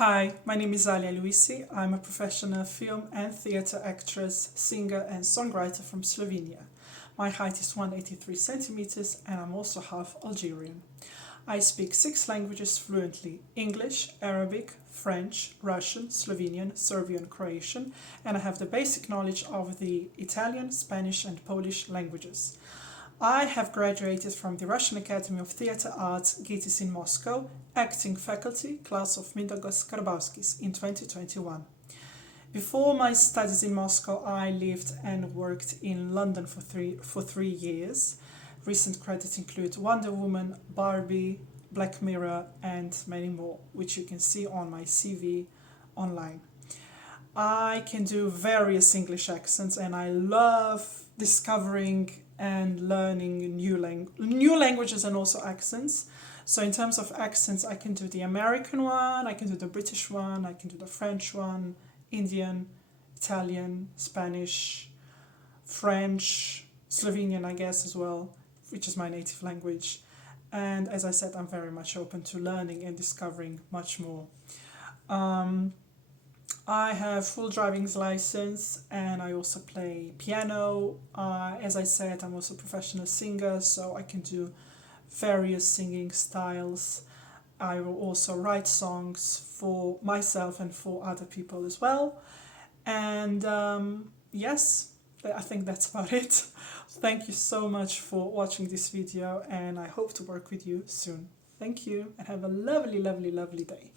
Hi, my name is Alya Elouissi. I'm a professional film and theatre actress, singer and songwriter from Slovenia. My height is 183 centimeters and I'm also half Algerian. I speak 6 languages fluently: English, Arabic, French, Russian, Slovenian, Serbian, Croatian, and I have the basic knowledge of the Italian, Spanish and Polish languages. I have graduated from the Russian Academy of Theatre Arts, GITIS in Moscow, acting faculty, class of Mindaugas Karbauskis in 2021. Before my studies in Moscow, I lived and worked in London for three years. Recent credits include Wonder Woman, Barbie, Black Mirror, and many more, which you can see on my CV online. I can do various English accents and I love discovering and learning new languages and also accents. So in terms of accents, I can do the American one, I can do the British one, I can do the French one, Indian, Italian, Spanish, French, Slovenian I guess as well, which is my native language. And as I said, I'm very much open to learning and discovering much more. I have full driving license and I also play piano. As I said, I'm also a professional singer, so I can do various singing styles. I will also write songs for myself and for other people as well. And yes, I think that's about it. Thank you so much for watching this video and I hope to work with you soon. Thank you and have a lovely, lovely, lovely day.